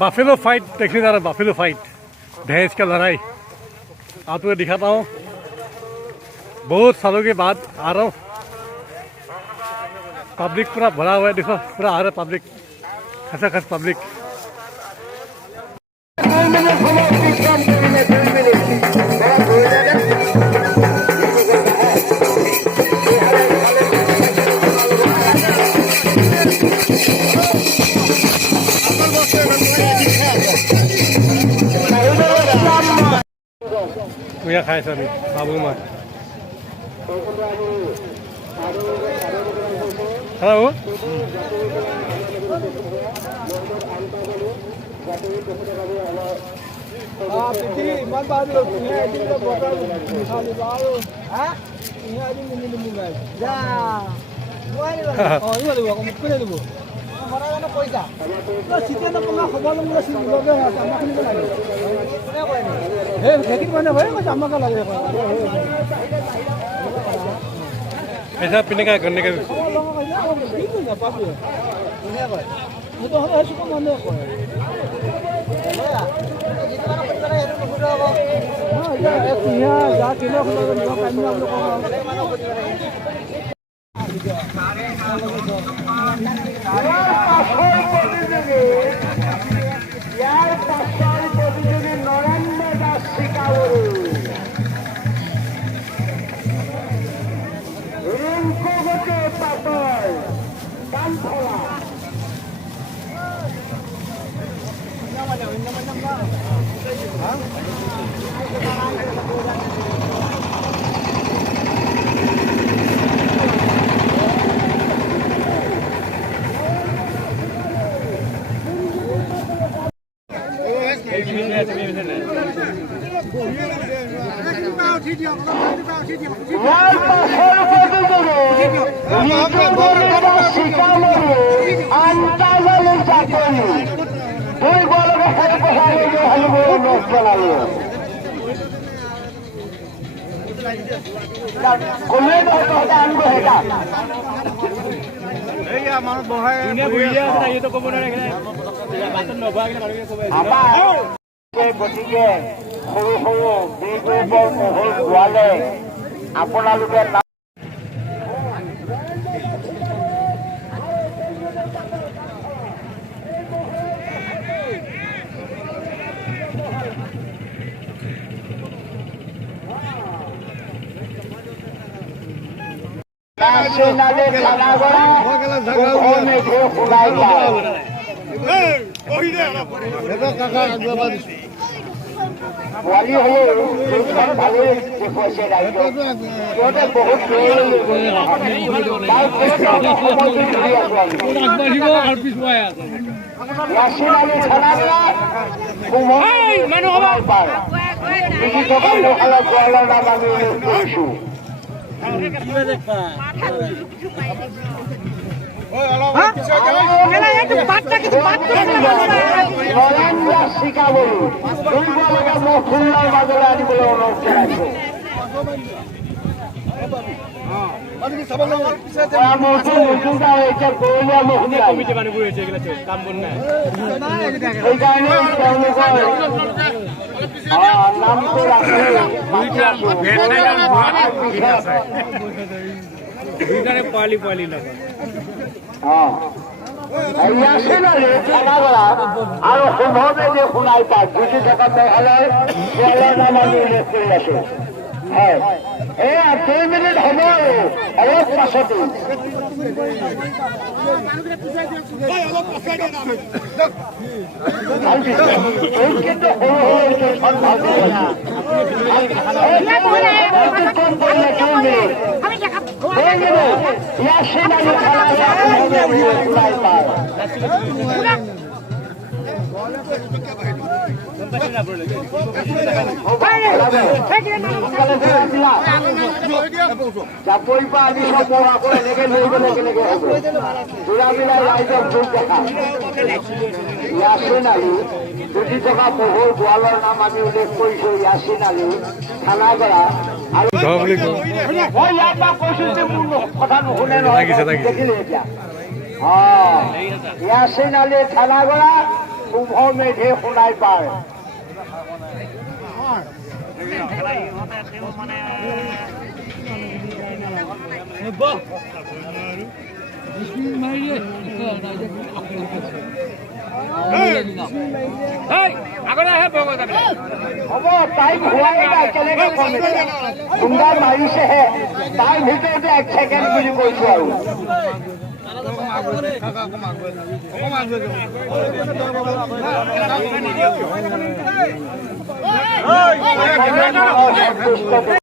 बाफेलो fight देखने जा रहा है, बाफेलो फाइट, भैंस का लड़ाई आपको दिखाता हूँ। बहुत सालों के बाद आ रहा हूँ। पब्लिक पूरा भरा हुआ है, देखो पूरा आ रहा है पब्लिक, खसा खस पब्लिक। कुया खाए सभी बाबू माँ। हेलो পইচা চিকেন আপোনাৰ খবৰ ল'বলৈ লগে আমাক শুনিব লাগে কোনে কয় হে খেতি মানে হয় কৈছে আমাক লাগে ऐसा पीने का करने का গতিকে সৰু সৰু বিগৰ মহল গোৱালে আপোনালোকে পোৱালি হয়ে ভালেই দেখুৱাইছে ৰাইজক সিহঁতে বহুত पाली पाली लगा আৰু সম্ভৱে যে শুনাই পায় 2 টকা নহ'লে নাম আমি উল্লেখ কৰি আছো। হয় এয়া 2 মিনিট হ'ব অলপ পাছতে কিন্তু চাপৰি পৰা আমি সব আকৌ এনেকে লৈ গ'লে কেনেকে হ'ব চূড়া মিলাই ৰাইজক ভোট দেখা ইয়াছিন আলী 2 টকা পোহৰ গোৱালৰ নাম আমি উল্লেখ কৰিছোঁ। ইয়াছিন আলী থানাগড়া আৰু মই ইয়াৰ পৰা কৈছোঁ যে মোৰ কথা নুশুনে নহয় দেখিলে এতিয়া ইয়াছিন আলী থানাগড়া শুভ মেঘে শুনাই পায়। হ'ব টাইম হোৱাই নাই, কেনেকৈ কম এতিয়া? খুন্দা মাৰিছেহে, তাৰ ভিতৰতে 1 ছেকেণ্ড বুলি কৈছো আৰু।